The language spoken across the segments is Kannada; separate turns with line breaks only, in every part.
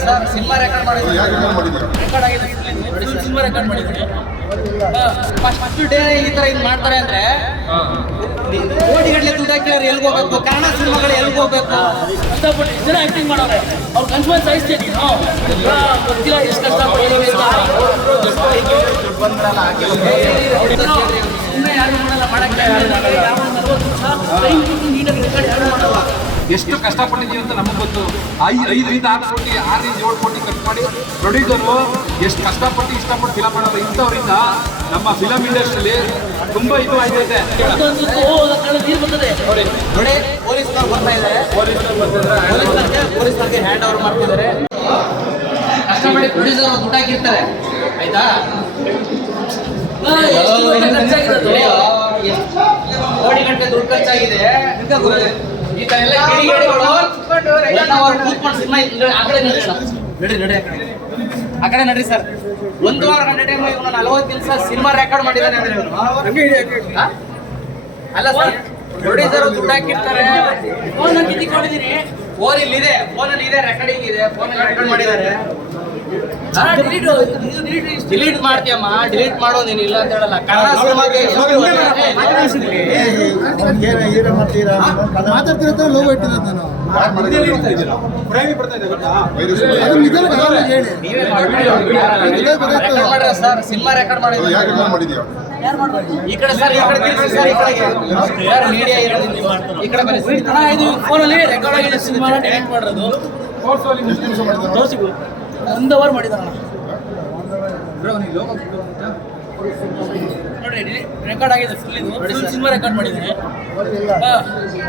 ಸರ್ ಸಿನಿಮಾ ರೆಕಾರ್ಡ್
ಮಾಡಿದ್ವಿ ರೆಕಾರ್ಡ್
ಆಗಿದೆ ಸಿನಿಮಾ ರೆಕಾರ್ಡ್ ಮಾಡಿದ್ವಿ ಫಸ್ಟ್ ಡೇ ಈ ತರ ಇದು ಮಾಡ್ತಾರೆ ಅಂದ್ರೆ ಕೋಟಿಗಟ್ಟಲೆ ದುಡ್ಡು ಹಾಕಿ ಅವ್ರು ಹೋಗಬೇಕು ಹೋಗ್ಬೇಕು? ಕನ್ನಡ ಸಿನಿಮಾಗಳು ಎಲ್ಗೆ ಹೋಗ್ಬೇಕು?
ಕಷ್ಟಪಟ್ಟು ಜನ ಆಕ್ಟಿಂಗ್ ಮಾಡೋರೆ. ಅವ್ರು ಕನ್ಸ್ಯೂಮರ್ ಆ, ಗೊತ್ತಿಲ್ಲ ಎಷ್ಟು ಕಷ್ಟಪಟ್ಟಿದ್ದೀವಿ ಮಾಡಲ್ಲ?
ಎಷ್ಟು ಕಷ್ಟಪಟ್ಟಿದ್ದೀವಿ ಅಂತ ನಮಗೆ ಗೊತ್ತು. ಐದು ಐದರಿಂದ ಆರು ಕೋಟಿ ಆರರಿಂದ ಏಳು ಕೋಟಿ ಖರ್ಚು ಮಾಡಿ ಪ್ರೊಡ್ಯೂಸರು ಎಷ್ಟು ಕಷ್ಟಪಟ್ಟು ಇಷ್ಟಪಟ್ಟು ಫಿಲಮ್ ಮಾಡೋದು. ಇಂಥವರಿಂದ ನಮ್ಮ ಫಿಲಮ್ ಇಂಡಸ್ಟ್ರಿಯಲ್ಲಿ ತುಂಬ ಇದು
ಬರ್ತದೆ
ನೋಡಿ ಪೊಲೀಸ್ನವ್ರು ಬರ್ತಾ ಇದ್ದಾರೆ ಪೊಲೀಸ್ನವ್ರಿಗೆ ಪೊಲೀಸ್ನವ್ರಿಗೆ ಹ್ಯಾಂಡ್ ಓವರ್ ಮಾಡ್ತಿದ್ದಾರೆ. ಕಷ್ಟಪಡಿ ಪ್ರೊಡ್ಯೂಸರ್ ದುಡ್ಡು ಹಾಕಿರ್ತಾರೆ ಆಯ್ತಾ
ಆ, ಎಷ್ಟು ದುಡ್ಡು ಖರ್ಚಾಗಿರೋದು?
ಕೋಟಿ ಗಂಟೆ ದುಡ್ಡು ಖರ್ಚಾಗಿದೆ ಈ ತರ ಎಲ್ಲ ಆ ಕಡೆ ನಡ್ರಿ ಸರ್ ಒಂದು ವಾರ ಗಂಟೆ ಟೈಮ್ ಇವನು ನಲವತ್ತು ದಿವಸ ಸಿನಿಮಾ ರೆಕಾರ್ಡ್ ಮಾಡಿದ್ದಾನೆ ಅಂದ್ರೆ ಇವನು ಅಲ್ಲ ಸರ್ ಪ್ರೊಡ್ಯೂಸರ್ ದುಡ್ಡು ಹಾಕಿರ್ತಾರೆ
ಫೋನ್ ಹಾಕಿ ಕಿತ್ಕೊಂಡಿದ್ದೀನಿ
ಫೋನ್ ಇಲ್ಲಿ ಇದೆ ಫೋನಲ್ಲಿ ಇದೆ ರೆಕಾರ್ಡಿಂಗ್ ಇದೆ ಫೋನಲ್ಲಿ ರೆಕಾರ್ಡ್ ಮಾಡಿದ್ದಾರೆ
ಡಿಲೀಟ್
ಮಾಡ್ತೀಯಮ್ಮ ಡಿಲೀಟ್ ಮಾಡೋ ನೀನು ಇಲ್ಲ ಅಂತ ಹೇಳಲ್ಲ. ಕನ್ನಡ ಸಿನಿಮಾಗೆ
ಮಾತಾಡ್ತಿರತ್ತ ಲೋ ಇಟ್ಟಿರೋದು ನಾನು. ಯಾರು ಹೇಳಿ
ಮಾಡ್ರ ಸರ್ ಸಿನಿಮಾ ರೆಕಾರ್ಡ್
ಯಾರು ಮಾಡ್ಬಾರ್ದು
ಈ ಕಡೆ ಸರ್ ಈ ಕಡೆ ಸರ್ ಈ ಕಡೆಗೆ. ಸರ್ ಮೀಡಿಯಾ ಇರೋದು ಇಲ್ಲಿ. ಈ ಕಡೆ ಬನ್ನಿ. ಸರ್.
ಅಣ್ಣ ಇದು ಫೋನಲ್ಲಿ ರೆಕಾರ್ಡ್ ಆಗಿದೆ ಸಿನಿಮಾನ ಡಿಲೀಟ್ ಮಾಡಿರೋದು.
ಎಷ್ಟು ನಿಮಿಷ ಮಾಡಿದ್ದೀರಾ
ತೋರಿಸಿ ಒಂದು ಅವರ್ ಮಾಡಿದಾರಣ ನೋಡಿ ರೆಕಾರ್ಡ್ ಆಗಿದೆ ಫುಲ್ ಇದು. ಸಿನಿಮಾ ರೆಕಾರ್ಡ್ ಮಾಡಿದ್ದೀನಿ.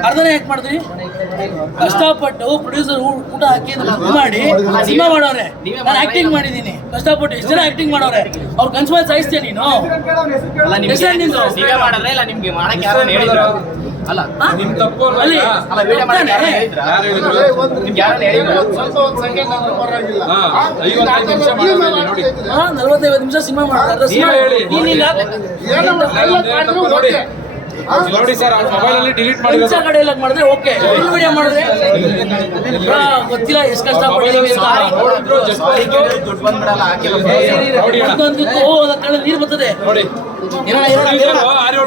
ಅರ್ಧನೇ ಯಾಕೆ ಮಾಡಿದ್ರಿ ಕಷ್ಟಪಟ್ಟು ಪ್ರೊಡ್ಯೂಸರ್ ಊಟ ಹಾಕಿ ಮಾಡಿ ಸಿನಿಮಾ ಮಾಡೋರೆ. ನಾನು ಆಕ್ಟಿಂಗ್ ಮಾಡಿದ್ದೀನಿ. ಕಷ್ಟಪಟ್ಟು ಎಷ್ಟು ಜನ ಆಕ್ಟಿಂಗ್ ಮಾಡೋರೆ. ಅವ್ರ ಮೇಲೆ ಸಾಯಿಸ್ತೀಯ ನೀನು?
ಅಲ್ಲ ನಿಮ್ಗೆ ಮಾಡಕ್ಕೆ ಯಾರು ಹೇಳಿದ್ರು. ಅಲ್ಲ
ನಿಮ್ ತಪ್ಪು
ಅಲ್ಲಿ.
ವಿಡಿಯೋ ಮಾಡಿ ಯಾರು ಹೇಳಿದ್ರಾ?
ಯಾರು ಹೇಳಿದ್ರು?
ನಿಮ್ಗೆ ಯಾರು ಹೇಳಿದ್ರು?
ಹಾ, ಐವತ್ತೈದು ನಿಮಿಷ ಮಾಡೋದು ನೋಡಿ.
ಹಾ, ನಲವತ್ತೈವತ್ತು ನಿಮಿಷ ಸಿನಿಮಾ ಮಾಡ್ತಾರೆ
ನೀವೇ ಹೇಳಿ.
ನೀನ್
ನೋಡಿ. ನೋಡಿ ಸರ್ ಆ ಮೊಬೈಲ್ ಅಲ್ಲಿ ಡಿಲೀಟ್ ಮಾಡಿ
ಇನ್ಸ್ಟಾ ಕಡೆ ಎಲ್ಲ ಮಾಡಿದ್ರೆ ಓಕೆ. ಫುಲ್ ವಿಡಿಯೋ ಮಾಡಿದ್ರೆ ಗೊತ್ತಿಲ್ಲ ಎಷ್ಟು ಕಷ್ಟಪಟ್ಟಿದ್ದೀವಿ ಅಂತ.
ನೋಡಿದ್ರು ಜಸ್ಟ್
ದುಡ್ಡು ಬಂದ್ಬಿಡಲ್ಲ ಹಾಕಿಲ್ಲ
ನೋಡಿ
ಒಂದು ಓ ನೀರು ಬರ್ತದೆ.
ನೋಡಿ.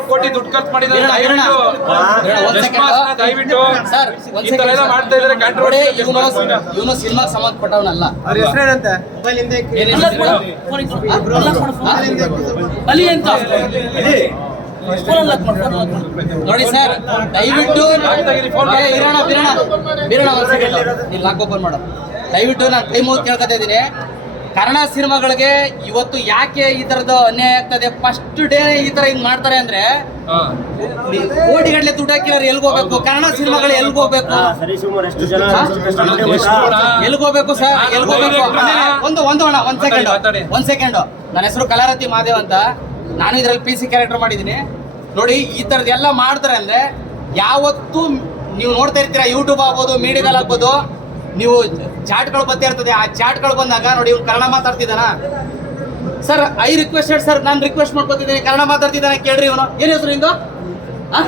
ಕೋಟಿ ದುಡ್ಡು ಖರ್ಚು ಮಾಡಿದ್ದಾರೆ. ದಯವಿಟ್ಟು ಮಾಡ್ತಾ ಕಾಂಟ್ರವರ್ಸಿ
ಇವನು ಸಿನಿಮಾಗೆ ಸಂಬಂಧಪಟ್ಟವನಲ್ಲ.
ಅಂತ.
ನೋಡಿ ಸರ್ ದಯವಿಟ್ಟು ಏ, ಇರೋಣ ಬಿರೋಣ ಬಿರೋಣ ಒಂದ್ ಸೆಕೆಂಡ್ ಲಾಕ್ ಓಪನ್ ಮಾಡು. ದಯವಿಟ್ಟು ನಾನು ಟೈಮ್ ಮುಗಿದು ಕೇಳ್ಕೊತಾ ಇದ್ದೀನಿ. ಕನ್ನಡ ಸಿನಿಮಾಗಳಿಗೆ ಇವತ್ತು ಯಾಕೆ ಈ ತರದ್ದು ಅನ್ಯಾಯ ಆಗ್ತದೆ? ಫಸ್ಟ್ ಡೇ ಈ ತರ ಹಿಂಗ್ ಮಾಡ್ತಾರೆ ಅಂದ್ರೆ ಕೋಟಿ ಕೋಟಿಗಟ್ಟಲೆ ದುಡ್ಡು ಹಾಕಿ ಅವ್ರು ಎಲ್ಗ್ ಹೋಗ್ಬೇಕು? ಕನ್ನಡ ಸಿನಿಮಾಗಳು ಎಲ್ಗ್ ಹೋಗ್ಬೇಕು? ಎಲ್ಗ್ ಹೋಗ್ಬೇಕು ಸರ್? ಎಲ್ಗ್ ಹೋಗ್ಬೇಕು? ಒಂದು ಒಂದು ಅಣ್ಣ ಒಂದ್ ಸೆಕೆಂಡ್. ಒಂದ್ ಸೆಕೆಂಡ್ ನನ್ನ ಹೆಸರು ಕಲಾರತಿ ಮಾದೇವ್ ಅಂತ. ನಾನು ಇದ್ರಲ್ಲಿ ಪಿ ಸಿ ಕ್ಯಾರೆಕ್ಟರ್ ಮಾಡಿದೀನಿ ನೋಡಿ ಈ ತರದ್ ಎಲ್ಲ ಮಾಡ್ತಾರೆ ಅಂದ್ರೆ ಯಾವತ್ತು ನೀವು ನೋಡ್ತಾ ಇರ್ತೀರಾ? ಯೂಟ್ಯೂಬ್ ಆಗ್ಬೋದು ಮೀಡಿಯಾದಲ್ಲಿ ಆಗ್ಬೋದು ನೀವು ಚಾಟ್ಗಳು ಬರ್ತಾ ಇರ್ತದೆ. ಆ ಚಾಟ್ಗಳು ಬಂದಾಗ ನೋಡಿ ಇವ್ನು ಕನ್ನಡ ಮಾತಾಡ್ತಿದ್ದಾನ? ಸರ್ ಐ ರಿಕ್ವೆಸ್ಟೆಡ್ ಸರ್ ನಾನು ರಿಕ್ವೆಸ್ಟ್ ಮಾಡ್ಕೊತಿದ್ದೀನಿ. ಕನ್ನಡ ಮಾತಾಡ್ತಿದ್ದಾನೆ ಕೇಳ್ರಿ ಇವನು. ಏನು ಹೆಸರು ಇಂದು ಆ?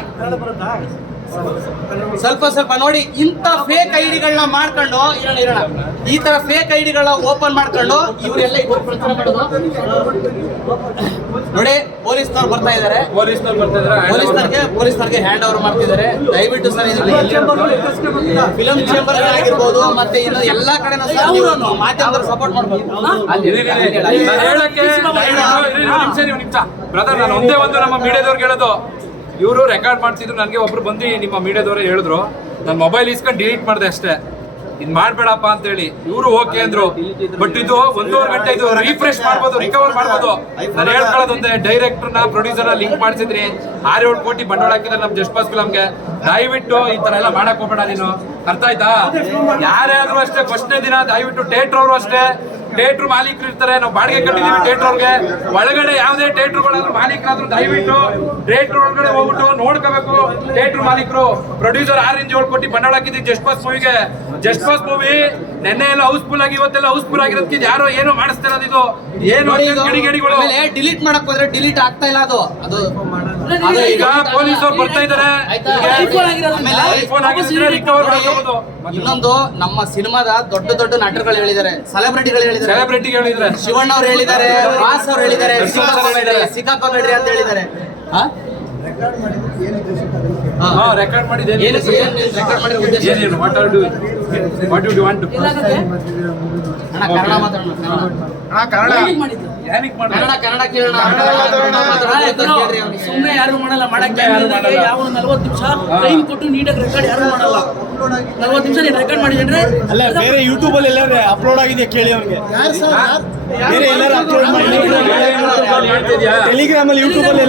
ಸ್ವಲ್ಪ ಸ್ವಲ್ಪ ನೋಡಿ ಇಂಥ ಫೇಕ್ ಐಡಿಗಳನ್ನ ಮಾಡ್ಕೊಂಡು ಇರೋಣ ಇರೋಣ ಈ ತರ ಫೇಕ್ ಐಡಿಗಳನ್ನ ಓಪನ್ ಮಾಡ್ಕೊಂಡು ಇವರೆಲ್ಲ ನೋಡಿ ಪೊಲೀಸ್ನವ್ರು ಬರ್ತಾ ಇದ್ದಾರೆ
ಪೊಲೀಸ್ನವ್ರು ಬರ್ತಾ ಇದ್ರೆ
ಪೊಲೀಸ್ನವ್ರಿಗೆ ಪೊಲೀಸ್ನವ್ರಿಗೆ ಹ್ಯಾಂಡ್ ಓವರ್ ಮಾಡ್ತಿದ್ದಾರೆ ದಯವಿಟ್ಟು ಸರ್ ಫಿಲಂ ಚೇಂಬರ್ ಆಗಿರ್ಬೋದು ಮತ್ತೆ ಇನ್ನು ಎಲ್ಲಾ ಕಡೆ ಮಾಧ್ಯಮದವ್ರು ಸಪೋರ್ಟ್ ಮಾಡ್ಬೋದು
ಬ್ರದರ್ ನಾನು ಒಂದೇ ಒಂದು ನಮ್ಮ ಮೀಡಿಯಾದವ್ರಿಗೆ ಹೇಳೋದು ಇವರು ರೆಕಾರ್ಡ್ ಮಾಡ್ತಿದ್ರು, ನನಗೆ ಒಬ್ರು ಬಂದು ನಿಮ್ಮ ಮೀಡಿಯಾದವರೇ ಹೇಳಿದ್ರು ನನ್ನ ಮೊಬೈಲ್ ಇಸ್ಕೊಂಡು ಡಿಲೀಟ್ ಮಾಡಿದೆ ಅಷ್ಟೇ. ಇದು ಮಾಡ್ಬೇಡಪ್ಪ ಅಂತ ಹೇಳಿ ಇವರು ಓಕೆ ಅಂದ್ರು. ಬಟ್ ಇದು ಒಂದೂವರೆ ಗಂಟೆ ಇದು ರಿಫ್ರೆಶ್ ಮಾಡ್ಬೋದು ರಿಕವರ್ ಮಾಡ್ಬೋದು. ನಾನು ಹೇಳ್ಕೊಳ್ಳೋದು ಒಂದೇ ಡೈರೆಕ್ಟರ್ನ ಪ್ರೊಡ್ಯೂಸರ್ ಲಿಂಕ್ ಮಾಡಿಸಿದ್ರಿ. ಆರೇಳು ಕೋಟಿ ಬಂಡವಾಳ ಹಾಕಿದ್ರೆ ನಮ್ ಜಸ್ಟ್ ಪಾಸ್ ಫಿಲಮ್ಗೆ ದಯವಿಟ್ಟು ಈ ತರ ಎಲ್ಲ ಮಾಡಕ್ ಹೋಗ್ಬೇಡ ನೀನು. ಅರ್ಥ ಆಯ್ತಾ? ಯಾರೇ ಅಷ್ಟೇ ಫಸ್ಟ್ನೇ ದಿನ ದಯವಿಟ್ಟು ಥಿಯೇಟರ್ ಅವರು ಅಷ್ಟೇ. ಥಿಯೇಟರ್ ಮಾಲೀಕರು ಇರ್ತಾರೆ. ನಾವು ಬಾಡಿಗೆ ಕಟ್ಟಿದೀವಿ ಥಿಯೇಟರ್ ಅವ್ರಿಗೆ ಒಳಗಡೆ ಯಾವುದೇ ಥಿಯೇಟರ್ಗಳಾದ್ರೂ ಮಾಲೀಕರಾದ್ರೂ ದಯವಿಟ್ಟು ಥಿಯೇಟರ್ ಒಳಗಡೆ ಹೋಗ್ಬಿಟ್ಟು ನೋಡ್ಕೋಬೇಕು ಥಿಯೇಟರ್ ಮಾಲೀಕರು. ಪ್ರೊಡ್ಯೂಸರ್ ಆರೆಂಜ್ ಏಳು ಕೋಟಿ ಬಂಡವಾಳ ಹಾಕಿದ್ವಿ ಜಸ್ಟ್ ಪಾಸ್ ಮೂವಿಗೆ. ಜಸ್ಟ್ ಪಾಸ್ ಮೂವಿ ನೆನ್ನೆ ಎಲ್ಲ ಹೌಸ್ಫುಲ್ ಆಗಿ ಇವತ್ತೆಲ್ಲ ಹೌಸ್ಫುಲ್ ಆಗಿರೋದಕ್ಕೆ ಯಾರೋ ಏನೋ ಮಾಡಿಸ್ತಿರೋದು ಇದು. ಏನು
ಡಿಲೀಟ್ ಮಾಡಕ್ ಹೋದ್ರೆ ಡಿಲೀಟ್ ಆಗ್ತಾ ಇಲ್ಲ ಅದು. ಅದು ಆದ್ರೆ
ಈಗ ಪೊಲೀಸರು ಬರ್ತಾ
ನೋಡಿ, ಇನ್ನೊಂದು ನಮ್ಮ ಸಿನಿಮಾದ ದೊಡ್ಡ ದೊಡ್ಡ ನಟರುಗಳು ಹೇಳಿದ್ದಾರೆ. ಸೆಲೆಬ್ರಿಟಿಗಳು ಹೇಳಿದ್ದಾರೆ.
ಸೆಲೆಬ್ರಿಟಿ ಹೇಳಿದ್ದಾರೆ.
ಶಿವಣ್ಣ ಅವ್ರು ಹೇಳಿದ್ದಾರೆ ವಾಸ್ ಅವ್ರು ಹೇಳಿದ್ದಾರೆ ಸಿಕ್ಕಾಕೊಂಡ್ರಿ ಸಿಕ್ಕಾಕೊಂಡ್ರಿ ಅಂತ ಹೇಳಿದ್ದಾರೆ. ಹಾ? ಹಾ.
ಹಾ ರೆಕಾರ್ಡ್ ಮಾಡಿದೆ
ಏನು ಉದ್ದೇಶ?
What are do what you want to
ಎಲ್ಲಾಗತ್ತೆ?
ಅಣ್ಣ ಕನ್ನಡ ಮಾತಾಡೋಣ ಕನ್ನಡ. ಕನ್ನಡ ಕನ್ನಡ ಕೇಳೋಣ.
ಸುಮ್ನೆ ಯಾರು ಮಾಡಲ್ಲ ಮಾಡಕ್ಕೆ. ಯಾವ ನಲ್ವತ್ತು ನಿಮಿಷ? ಟೈಮ್ ಕೊಟ್ಟು ನೀಟಾಗಿ ರೆಕಾರ್ಡ್ ಯಾರು ಮಾಡಲ್ಲ? ನಲ್ವತ್ತು ನಿಮಿಷ ನೀನು ರೆಕಾರ್ಡ್ ಮಾಡಿದ್ರೆ
ಅಲ್ಲ ಬೇರೆ ಯೂಟ್ಯೂಬ್ ಅಲ್ಲಿ ಎಲ್ಲಾದ್ರೆ ಅಪ್ಲೋಡ್ ಆಗಿದೆ ಕೇಳಿ ಅವ್ರಿಗೆ
ಯಾರು ಸರ್? ಯಾರು?
ಬೇರೆ ಎಲ್ಲರೂ ಅಪ್ಲೋಡ್ ಮಾಡಿ ಟೆಲಿಗ್ರಾಮ್ ಅಲ್ಲಿ ಯೂಟ್ಯೂಬ್ ಅಲ್ಲಿ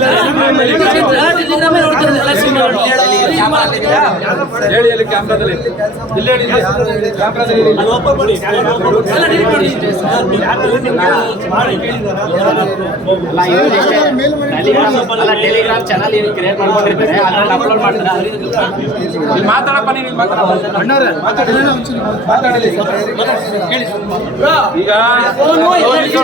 ಟೆಲಿಗ್ರಾಮೇ
ಚಾನಲ್ ಏನು ಕ್ರಿಯೇಟ್ ಮಾಡ್ಕೊಂಡಿರ್ತಾರೆ ಅದ್ರಲ್ಲಿ ಅಪ್ಲೋಡ್ ಮಾಡ್ತಾರೆ
ಮಾತಾಡಪ್ಪ ನೀನು ಇಲ್ಲಿ ಮಾತಾಡ ಈಗ ಪೊಲೀಸ್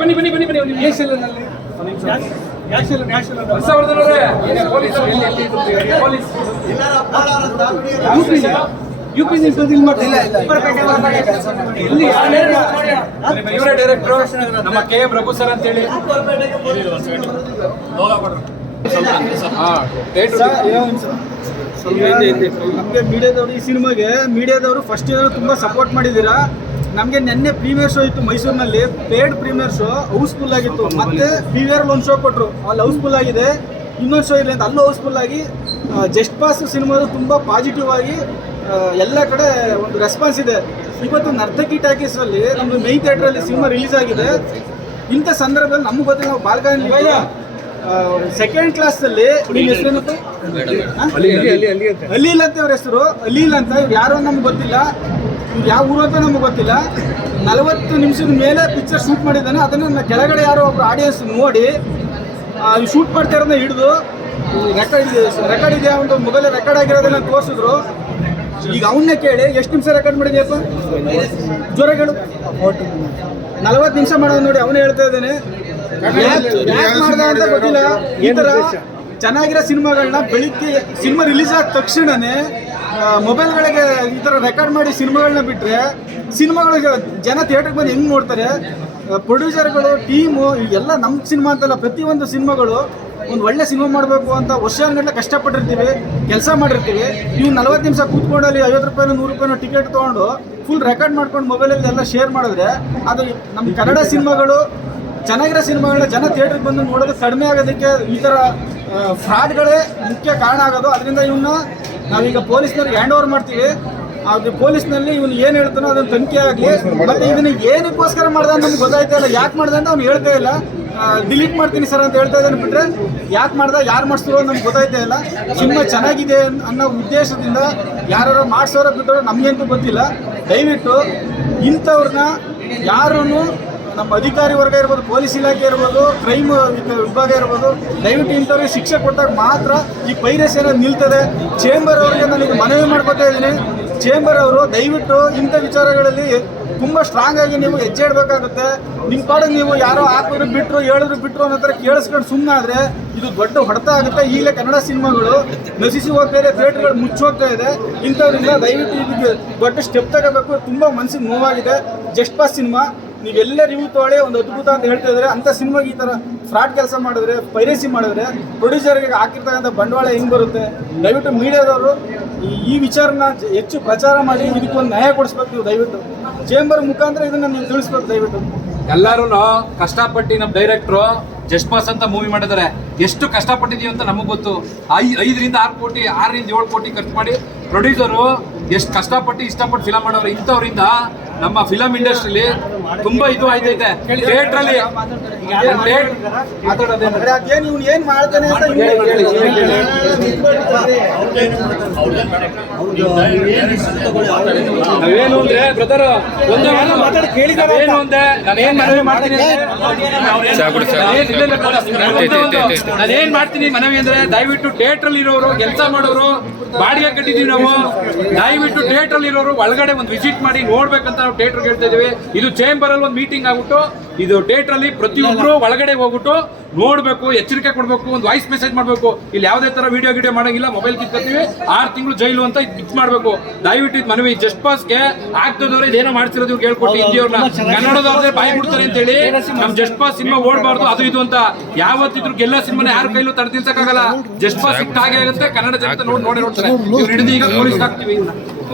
ಬನ್ನಿ ಬನ್ನಿ ಬನ್ನಿ ಬನ್ನಿ ನಿಮಿಷ ಹರ್ಷವರ್ಧನ್ ಅವರೇ, ಏನೇ ಪಿ ನಿಲ್ಸೋದಿಲ್ಲ ಇವರೇ ಡೈರೆಕ್ಟರ್ ನಮ್ಮ ಕೆ ಎಂ ರಘು ಸರ್ ಅಂತೇಳಿ.
ನಮಗೆ ಮೀಡಿಯಾದವರು ಈ ಸಿನಿಮಾಗೆ ಮೀಡಿಯಾದವರು ಫಸ್ಟ್ ಏನಾದ್ರು ತುಂಬ ಸಪೋರ್ಟ್ ಮಾಡಿದ್ದೀರಾ? ನಮಗೆ ನಿನ್ನೆ ಪ್ರೀಮಿಯರ್ ಶೋ ಇತ್ತು ಮೈಸೂರಿನಲ್ಲಿ ಪೇಡ್ ಪ್ರೀಮಿಯರ್ ಶೋ ಹೌಸ್ಫುಲ್ ಆಗಿತ್ತು. ಮತ್ತೆ ಪ್ರೀವಿಯರ್ ವಿ ಒಂದು ಶೋ ಕೊಟ್ಟರು ಅಲ್ಲಿ ಹೌಸ್ಫುಲ್ ಆಗಿದೆ. ಇನ್ನೊಂದು ಶೋ ಇಲ್ಲ ಅಂತ. ಅಲ್ಲೂ ಹೌಸ್ಫುಲ್ ಆಗಿ ಜಸ್ಟ್ ಪಾಸ್ ಸಿನಿಮಾದ ತುಂಬ ಪಾಸಿಟಿವ್ ಆಗಿ ಎಲ್ಲ ಕಡೆ ಒಂದು ರೆಸ್ಪಾನ್ಸ್ ಇದೆ. ಇವತ್ತು ನರ್ತಕಿ ಟಾಕೀಸಲ್ಲಿ ನಮ್ಮದು ಮೈ ಥಿಯೇಟ್ರಲ್ಲಿ ಸಿನಿಮಾ ರಿಲೀಸ್ ಆಗಿದೆ. ಇಂಥ ಸಂದರ್ಭದಲ್ಲಿ ನಮ್ಗೆ ಗೊತ್ತಿಲ್ಲ ನಾವು ಬಾಲ್ಗಾಯನ ಸೆಕೆಂಡ್ ಕ್ಲಾಸಲ್ಲಿ ನಿಮ್ಮ ಹೆಸರೇನಪ್ಪ ಹಾ? ಅಲೀಲ್ ಅಂತ. ಅವ್ರ ಹೆಸರು. ಅಲೀಲ್ ಅಂತ ಇವ್ರು ಯಾರು ಅಂತ ನಮ್ಗೆ ಗೊತ್ತಿಲ್ಲ. ಇವ್ರು ಯಾವ ಊರು ಅಂತ ನಮ್ಗೆ ಗೊತ್ತಿಲ್ಲ. ನಲವತ್ತು ನಿಮಿಷದ ಮೇಲೆ ಪಿಕ್ಚರ್ ಶೂಟ್ ಮಾಡಿದ್ದಾನೆ. ಅದನ್ನು ನನ್ನ ಕೆಳಗಡೆ ಯಾರೋ ಒಬ್ರು ಆಡಿಯನ್ಸ್ ನೋಡಿ ಶೂಟ್ ಮಾಡ್ತಾ ಇರೋದನ್ನ ಹಿಡಿದು ರೆಕಾರ್ಡ್ ರೆಕಾರ್ಡ್ ಇದೆ ಒಂದು ಮೊಬೈಲ್ ರೆಕಾರ್ಡ್ ಆಗಿರೋದನ್ನ ತೋರಿಸಿದ್ರು. ಈಗ ಅವನ್ನ ಕೇಳಿ ಎಷ್ಟು ನಿಮಿಷ ರೆಕಾರ್ಡ್ ಮಾಡಿದ್ಯಪ್ಪ? ಜ್ವರಗಳು ನಲವತ್ತು ನಿಮಿಷ ಮಾಡೋದು ನೋಡಿ ಅವನೇ ಹೇಳ್ತಾ ಇದ್ದಾನೆ. ಮಾಡ್ದ ಅಂತ ಗೊತ್ತಿಲ್ಲ. ಈ ಥರ ಚೆನ್ನಾಗಿರೋ ಸಿನಿಮಾಗಳನ್ನ ಬೆಳಿಗ್ಗೆ ಸಿನಿಮಾ ರಿಲೀಸ್ ಆದ ತಕ್ಷಣನೇ ಮೊಬೈಲ್ಗಳಿಗೆ ಈ ಥರ ರೆಕಾರ್ಡ್ ಮಾಡಿ ಸಿನಿಮಾಗಳನ್ನ ಬಿಟ್ಟರೆ ಸಿನಿಮಾಗಳಿಗೆ ಜನ ಥಿಯೇಟ್ರಿಗೆ ಬಂದು ಹೆಂಗೆ ನೋಡ್ತಾರೆ? ಪ್ರೊಡ್ಯೂಸರ್ಗಳು ಟೀಮು ಎಲ್ಲ ನಮ್ಮ ಸಿನಿಮಾ ಅಂತಲ್ಲ ಪ್ರತಿಯೊಂದು ಸಿನಿಮಾಗಳು ಒಂದು ಒಳ್ಳೆ ಸಿನಿಮಾ ಮಾಡಬೇಕು ಅಂತ ವರ್ಷಗಟ್ಟಲೆ ಕಷ್ಟಪಟ್ಟಿರ್ತೀವಿ, ಕೆಲಸ ಮಾಡಿರ್ತೀವಿ. ನೀವು ನಲ್ವತ್ತು ನಿಮಿಷ ಕೂತ್ಕೊಂಡು ಅಲ್ಲಿ ಐವತ್ತು ರೂಪಾಯಿನೋ, ನೂರು ರೂಪಾಯಿನೋ ಟಿಕೆಟ್ ತೊಗೊಂಡು ಫುಲ್ ರೆಕಾರ್ಡ್ ಮಾಡ್ಕೊಂಡು ಮೊಬೈಲಲ್ಲಿ ಎಲ್ಲ ಶೇರ್ ಮಾಡಿದ್ರೆ ಅದು ನಮ್ಮ ಕನ್ನಡ ಸಿನಿಮಾಗಳು, ಚೆನ್ನಾಗಿರೋ ಸಿನಿಮಾಗಳ ಜನ ಥಿಯೇಟ್ರಿಗೆ ಬಂದು ನೋಡೋದು ಕಡಿಮೆ ಆಗೋದಕ್ಕೆ ಈ ಥರ ಫ್ರಾಡ್ಗಳೇ ಮುಖ್ಯ ಕಾರಣ ಆಗೋದು. ಅದರಿಂದ ಇವನ್ನ ನಾವೀಗ ಪೊಲೀಸ್ನವ್ರಿಗೆ ಹ್ಯಾಂಡ್ ಓವರ್ ಮಾಡ್ತೀವಿ. ಅದು ಪೊಲೀಸ್ನಲ್ಲಿ ಇವನು ಏನು ಹೇಳ್ತಾನೋ ಅದನ್ನು ತನಿಖೆ ಆಗಲಿ. ಮತ್ತೆ ಇದನ್ನ ಏನಕ್ಕೋಸ್ಕರ ಮಾಡ್ದೆ ಅಂತ ನಮ್ಗೆ ಗೊತ್ತಾಯ್ತಾ ಇಲ್ಲ. ಯಾಕೆ ಮಾಡ್ದೆ ಅಂತ ಅವ್ನು ಹೇಳ್ತಾ ಇಲ್ಲ. ಡಿಲೀಟ್ ಮಾಡ್ತೀನಿ ಸರ್ ಅಂತ ಹೇಳ್ತಾ ಇದ್ದಾನೆ ಬಿಟ್ರೆ ಯಾಕೆ ಮಾಡ್ದೆ, ಯಾರು ಮಾಡಿಸ್ತಾರೋ ನಮ್ಗೆ ಗೊತ್ತಾಯ್ತಾ ಇಲ್ಲ. ಸಿನಿಮಾ ಚೆನ್ನಾಗಿದೆ ಅನ್- ಅನ್ನೋ ಉದ್ದೇಶದಿಂದ ಯಾರು ಮಾಡಿಸೋರೋ ಬಿಟ್ಟರೋ ನಮಗಂತೂ ಗೊತ್ತಿಲ್ಲ. ದಯವಿಟ್ಟು ಇಂಥವ್ರನ್ನ ಯಾರೂ ನಮ್ಮ ಅಧಿಕಾರಿ ವರ್ಗ ಇರ್ಬೋದು, ಪೊಲೀಸ್ ಇಲಾಖೆ ಇರ್ಬೋದು, ಕ್ರೈಮ್ ವಿಭಾಗ ಇರ್ಬೋದು, ದಯವಿಟ್ಟು ಇಂಥವ್ರಿಗೆ ಶಿಕ್ಷೆ ಕೊಟ್ಟಾಗ ಮಾತ್ರ ಈ ಪೈರಸ್ ಏನೋ ನಿಲ್ತದೆ. ಚೇಂಬರ್ ಅವರಿಗೆ ನನಗೆ ಮನವಿ ಮಾಡ್ಕೊತಾ ಇದ್ದೀನಿ. ಚೇಂಬರ್ ಅವರು ದಯವಿಟ್ಟು ಇಂಥ ವಿಚಾರಗಳಲ್ಲಿ ತುಂಬ ಸ್ಟ್ರಾಂಗ್ ಆಗಿ ನೀವು ಹೆಜ್ಜೆ ಇಡಬೇಕಾಗುತ್ತೆ. ನಿಮ್ಮ ಪಾಡಿಗೆ ನೀವು ಯಾರೋ ಹಾಕಿದ್ರು ಬಿಟ್ಟರು ಹೇಳಿದ್ರು ಬಿಟ್ಟರು ಅನ್ನೋ ಥರ ಕೇಳಿಸ್ಕೊಂಡು ಸುಮ್ಮನೆ ಆದರೆ ಇದು ದೊಡ್ಡ ಹೊಡೆತ ಆಗುತ್ತೆ. ಈಗಲೇ ಕನ್ನಡ ಸಿನಿಮಾಗಳು ನಶಿಸಿ ಹೋಗ್ತಾ ಇದೆ ಥಿಯೇಟ್ರ್ಗಳು ಮುಚ್ಚೋಗ್ತಾ ಇದೆ. ಇಂಥವ್ರಿಂದ ದಯವಿಟ್ಟು ಇದಕ್ಕೆ ದೊಡ್ಡ ಸ್ಟೆಪ್ ತಗೋಬೇಕು. ತುಂಬ ಮನಸ್ಸಿಗೆ ನೋವಾಗಿದೆ. Just pass cinema. ನೀವೆಲ್ಲ ರಿವ್ಯೂ ತೊಗೊಳ್ಳಿ. ಒಂದು ಅದ್ಭುತ ಅಂತ ಹೇಳ್ತಾ ಇದ್ದಾರೆ ಅಂಥ ಸಿನಿಮಾಗೆ ಈ ಥರ ಫ್ರಾಡ್ ಕೆಲಸ ಮಾಡಿದ್ರೆ ಪೈರೇಸಿ ಮಾಡಿದ್ರೆ ಪ್ರೊಡ್ಯೂಸರ್ಗೆ ಹಾಕಿರ್ತಕ್ಕಂಥ ಬಂಡವಾಳ ಹೆಂಗೆ ಬರುತ್ತೆ? ದಯವಿಟ್ಟು ಮೀಡಿಯಾದವರು ಈ- ವಿಚಾರನ ಹೆಚ್ಚು ಪ್ರಚಾರ ಮಾಡಿ ಇದಕ್ಕೊಂದು ನ್ಯಾಯ ಕೊಡಿಸ್ಬೇಕು ನೀವು ದಯವಿಟ್ಟು. ಚೇಂಬರ್ ಮುಖಾಂತರ ಇದನ್ನ ನೀವು ತಿಳಿಸ್ಬೇಕು ದಯವಿಟ್ಟು.
ಎಲ್ಲರೂ ಕಷ್ಟಪಟ್ಟು ನಮ್ಮ ಡೈರೆಕ್ಟ್ರು ಜಸ್ಟ್ ಅಂತ ಮೂವಿ ಮಾಡಿದ್ದಾರೆ. ಎಷ್ಟು ಕಷ್ಟಪಟ್ಟಿದೀವಿ ಅಂತ ನಮಗೆ ಗೊತ್ತು. ಐ ಐದರಿಂದ ಆರು ಕೋಟಿ, ಆರರಿಂದ ಏಳು ಕೋಟಿ ಖರ್ಚು ಮಾಡಿ ಪ್ರೊಡ್ಯೂಸರು ಎಷ್ಟು ಕಷ್ಟಪಟ್ಟು ಇಷ್ಟಪಟ್ಟು ಫಿಲಮ್ ಮಾಡೋರು ಇಂಥವ್ರಿಂದ ನಮ್ಮ ಫಿಲಮ್ ಇಂಡಸ್ಟ್ರಿಲಿ ತುಂಬಾ ಇದು ಆಯ್ತೈತೆ. ಥಿಯೇಟರ್ ಅಲ್ಲಿ ಮಾತಾಡೋದೇನು?
ಅದೇನು ಇವ್ನು ಏನ್ ಮಾಡ್ತಾನೆ ಅಂತ.
ನಾವೇನು ಅಂದ್ರೆ ಬ್ರದರ್ ಒಂದು ಏನು ಅಂದ್ರೆ ನಾನು ಏನ್ ಮನವಿ ಮಾಡ್ತೀನಿ ನಾನು ಏನ್ ಮಾಡ್ತೀನಿ ಮನವಿ ಅಂದ್ರೆ ದಯವಿಟ್ಟು ಥಿಯೇಟರ್ ಅಲ್ಲಿ ಇರೋರು ಕೆಲಸ ಮಾಡೋರು ಬಾಡಿಗೆ ಕಟ್ಟಿದೀವಿ ನಾವು. ದಯವಿಟ್ಟು ಥಿಯೇಟರ್ ಅಲ್ಲಿ ಇರೋರು ಒಳಗಡೆ ಒಂದು ವಿಸಿಟ್ ಮಾಡಿ ನೋಡ್ಬೇಕಂತ ನಾವು ಥಿಯೇಟರ್ ಹೇಳ್ತಾ ಇದೀವಿ. ಇದು ಚೇಂಬರ್ ಅಲ್ಲಿ ಒಂದು ಮೀಟಿಂಗ್ ಆಗ್ಬಿಟ್ಟು ಇದು ಡೇಟ್ರಲ್ಲಿ ಅಲ್ಲಿ ಪ್ರತಿಯೊಬ್ರು ಒಳಗಡೆ ಹೋಗ್ಬಿಟ್ಟು ನೋಡ್ಬೇಕು ಎಚ್ಚರಿಕೆ ಕೊಡ್ಬೇಕು ಒಂದು ವಾಯ್ಸ್ ಮೆಸೇಜ್ ಮಾಡ್ಬೇಕು. ಇಲ್ಲಿ ಯಾವುದೇ ತರ ವಿಡಿಯೋ ಗಿಡಿಯೋ ಮಾಡಂಗಿಲ್ಲ ಮೊಬೈಲ್ ಕಿತ್ಕೊತೀವಿ ಆರು ತಿಂಗಳು ಜೈಲು ಅಂತ ಇದು ಮಾಡ್ಬೇಕು. ದಯವಿಟ್ಟು ಇದು ಮನವಿ ಜಸ್ಟ್ ಪಾಸ್ಗೆ ಆಗ್ತದವ್ರೆ ಇದೇನೋ ಮಾಡ್ತಿರೋದು ಇವ್ರು ಹೇಳ್ಕೊಟ್ಟು ಹಿಂದಿಯವ್ರನ್ನ. ಕನ್ನಡದವ್ರದೇ ಬಾಯಿ ಬಿಡ್ತಾರೆ ಅಂತ ಹೇಳಿ ನಮ್ ಜಸ್ಟ್ ಪಾಸ್ ಸಿನಿಮಾ ಓಡಬಾರ್ದು ಅದು ಇದು ಅಂತ. ಯಾವತ್ತಿದ್ರು ಗೆಲ್ಲ ಸಿನಿಮಾನ ಯಾರ ಕೈಲೂ ತಡೆದಿಲ್ಸಕ್ಕಾಗಲ್ಲ. ಜಸ್ಟ್ ಪಾಸ್ ಸಿಕ್ಕಾಗೆ ಆಗುತ್ತೆ ಕನ್ನಡ ಜನತೆ ನೋಡಿ ನೋಡಿ ನೋಡ್ತಾರೆ. ಇವ್ರು ಹಿಡಿದು ಈಗ ಪೊಲೀಸ್ ಹಾಕ್ತಿವಿ